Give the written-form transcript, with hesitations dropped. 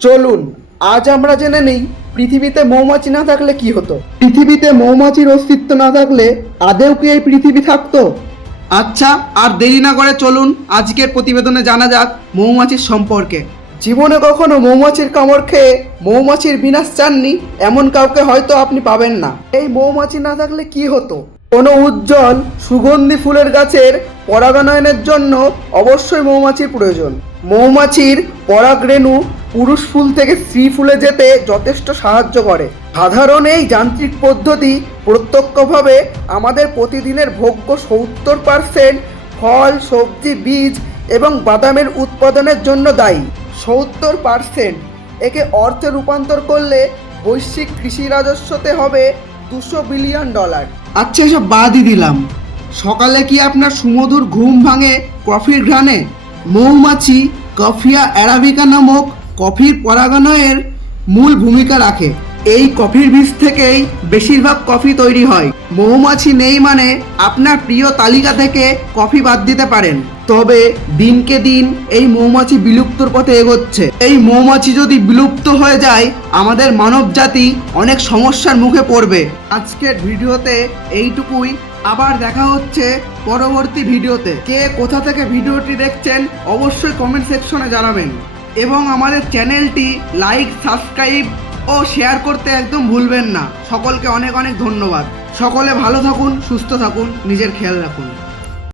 চলুন আজ আমরা জেনে নেই পৃথিবীতে মৌমাছি না থাকলে কি হতো। পৃথিবীতে মৌমাছির অস্তিত্ব না থাকলে আদেও কি এই পৃথিবী থাকতো? আচ্ছা, আর দেরি না করে চলুন আজকের প্রতিবেদনে জানা যাক মৌমাছির সম্পর্কে। জীবনে কখনো মৌমাছির কামড় খেয়ে মৌমাছির বিনাশ চাননি এমন কাউকে হয়তো আপনি পাবেন না। এই মৌমাছি না থাকলে কি হতো? কোনো উজ্জ্বল সুগন্ধি ফুলের গাছের পরাগায়নের জন্য অবশ্যই মৌমাছির প্রয়োজন। মৌমাছির পরাগরেণু পুরুষ ফুল থেকে স্ত্রী ফুলে যেতে যথেষ্ট সাহায্য করে। সাধারণ এই যান্ত্রিক পদ্ধতি প্রত্যক্ষভাবে আমাদের প্রতিদিনের ভোগ্য 70% ফল, সবজি, বীজ এবং বাদামের উৎপাদনের জন্য দায়ী। 70%। একে অর্থে রূপান্তর করলে বৈশ্বিক কৃষি রাজস্বতে হবে $200 বিলিয়ন। আচ্ছা, এসব বাদই দিলাম। সকালে কি আপনার সুমধুর ঘুম ভাঙে কফির ঘ্রাণে? মৌমাছি কফিয়া অ্যারাবিকা নামক কফির পরাগায়নের মূল ভূমিকা রাখে। এই কফির বীজ থেকেই বেশিরভাগ কফি তৈরি হয়। মৌমাছি নেই মানে আপনার প্রিয় তালিকা থেকে কফি বাদ দিতে পারেন। তবে দিনকে দিন এই মৌমাছি বিলুপ্তর পথে এগোচ্ছে। এই মৌমাছি যদি বিলুপ্ত হয়ে যায় আমাদের মানব জাতি অনেক সমস্যার মুখে পড়বে। আজকের ভিডিওতে এইটুকুই। আবার দেখা হচ্ছে পরবর্তী ভিডিওতে। কে কোথা থেকে ভিডিওটি দেখছেন অবশ্যই কমেন্ট সেকশনে জানাবেন এবং আমাদের চ্যানেলটি লাইক, সাবস্ক্রাইব ও শেয়ার করতে একদম ভুলবেন না। সকলকে অনেক অনেক ধন্যবাদ। সকলে ভালো থাকুন, সুস্থ থাকুন, নিজের খেয়াল রাখুন।